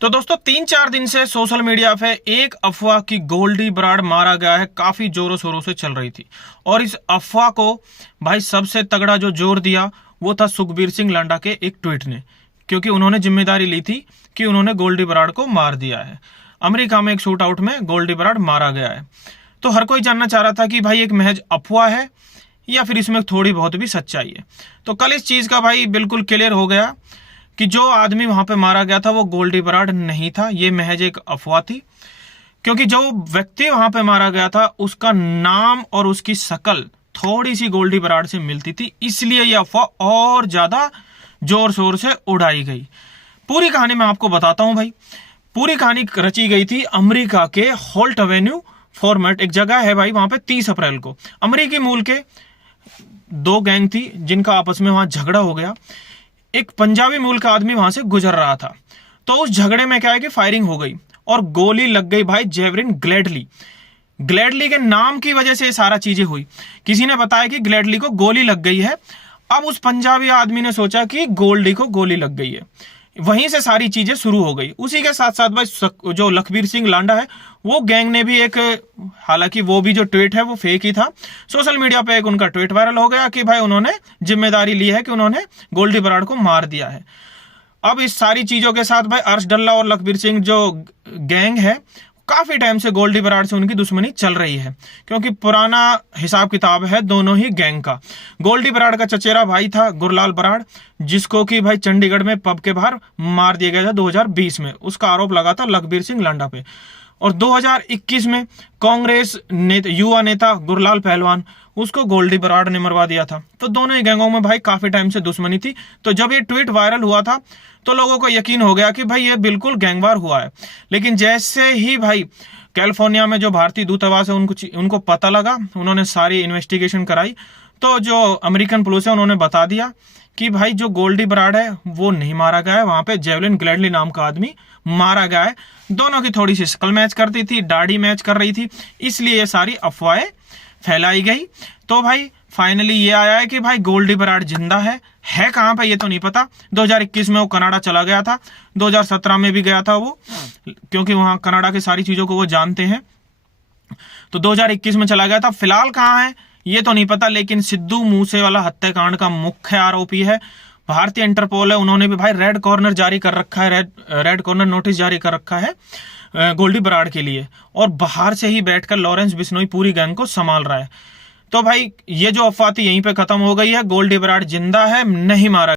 तो दोस्तों 3-4 दिन से सोशल मीडिया पे एक अफवाह की गोल्डी बराड़ मारा गया है काफी जोरों शोरों से चल रही थी। और इस अफवाह को भाई सबसे तगड़ा जो जोर दिया वो था सुखबीर सिंह लांडा के एक ट्वीट ने, क्योंकि उन्होंने जिम्मेदारी ली थी कि उन्होंने गोल्डी बराड़ को मार दिया है। अमेरिका में एक शूट आउट में गोल्डी बराड़ मारा गया है। तो हर कोई जानना चाह रहा था कि भाई एक महज अफवाह है या फिर इसमें थोड़ी बहुत भी सच्चाई है। तो कल इस चीज का भाई बिल्कुल क्लियर हो गया कि जो आदमी वहां पे मारा गया था वो गोल्डी बराड़ नहीं था, ये महज एक अफवाह थी। क्योंकि जो व्यक्ति वहां पे मारा गया था उसका नाम और उसकी शक्ल थोड़ी सी गोल्डी बराड़ से मिलती थी, इसलिए यह अफवाह और ज्यादा जोर शोर से उड़ाई गई। पूरी कहानी मैं आपको बताता हूं भाई। पूरी कहानी रची गई थी अमेरिका के होल्ट एवेन्यू फॉर्मेट, एक जगह है भाई, वहां पे 30 अप्रैल को अमेरिकी मूल के दो गैंग थी जिनका आपस में वहां झगड़ा हो गया। एक पंजाबी मूल का आदमी वहां से गुजर रहा था, तो उस झगड़े में क्या है कि फायरिंग हो गई और गोली लग गई भाई जेवरिन ग्लैडली। ग्लैडली के नाम की वजह से ये सारा चीजें हुई। किसी ने बताया कि ग्लैडली को गोली लग गई है। अब उस पंजाबी आदमी ने सोचा कि गोल्डी को गोली लग गई है, वहीं से सारी चीजें शुरू हो गई। उसी के साथ साथ भाई जो लखबीर सिंह लांडा है वो गैंग ने भी एक, हालांकि वो भी जो ट्वीट है वो फेक ही था, सोशल मीडिया पे एक उनका ट्वीट वायरल हो गया कि भाई उन्होंने जिम्मेदारी ली है कि उन्होंने गोल्डी बराड़ को मार दिया है। अब इस सारी चीजों के साथ भाई अर्श डल्ला और लखबीर सिंह जो गैंग है काफी टाइम से गोल्डी बराड़ से उनकी दुश्मनी चल रही है, क्योंकि पुराना हिसाब किताब है दोनों ही गैंग का। गोल्डी बराड़ का चचेरा भाई था गुरलाल बराड़, जिसको कि भाई चंडीगढ़ में पब के बाहर मार दिया गया था 2020 में। उसका आरोप लगा था लखबीर सिंह लांडा पे। और 2021 में कांग्रेस युवा नेता गुरलाल पहलवान, उसको गोल्डी बराड़ ने मरवा दिया था। तो दोनों ही गैंगों में भाई काफी टाइम से दुश्मनी थी। तो जब ये ट्वीट वायरल हुआ था तो लोगों को यकीन हो गया कि भाई ये बिल्कुल गैंगवार हुआ है। लेकिन जैसे ही भाई कैलिफोर्निया में जो भारतीय दूतावास है उनको पता लगा, उन्होंने सारी इन्वेस्टिगेशन कराई, तो जो अमेरिकन पुलिस है उन्होंने बता दिया कि भाई जो गोल्डी बराड़ है वो नहीं मारा गया है, वहां पे जेवलिन ग्लैडली नाम का आदमी मारा गया है। दोनों की थोड़ी सी शक्ल मैच करती थी, दाढ़ी मैच कर रही थी, इसलिए ये सारी अफवाहें फैलाई गई। तो भाई फाइनली ये आया है कि भाई गोल्डी बराड़ जिंदा है कहां पे ये तो नहीं पता। 2021 में वो कनाडा चला गया था, 2017 में भी गया था वो, क्योंकि वहां कनाडा की सारी चीजों को वो जानते हैं। तो 2021 में चला गया था। फिलहाल कहां है ये तो नहीं पता, लेकिन सिद्धू मूसेवाला हत्याकांड का मुख्य आरोपी है भारतीय इंटरपोल है। उन्होंने भी भाई रेड कॉर्नर जारी कर रखा है, रेड कॉर्नर नोटिस जारी कर रखा है गोल्डी बराड़ के लिए, और बाहर से ही बैठकर लॉरेंस बिश्नोई पूरी गैंग को संभाल रहा है। तो भाई ये जो अफवाह थी यहीं पे खत्म हो गई है। गोल्डी बराड़ जिंदा है, नहीं मारा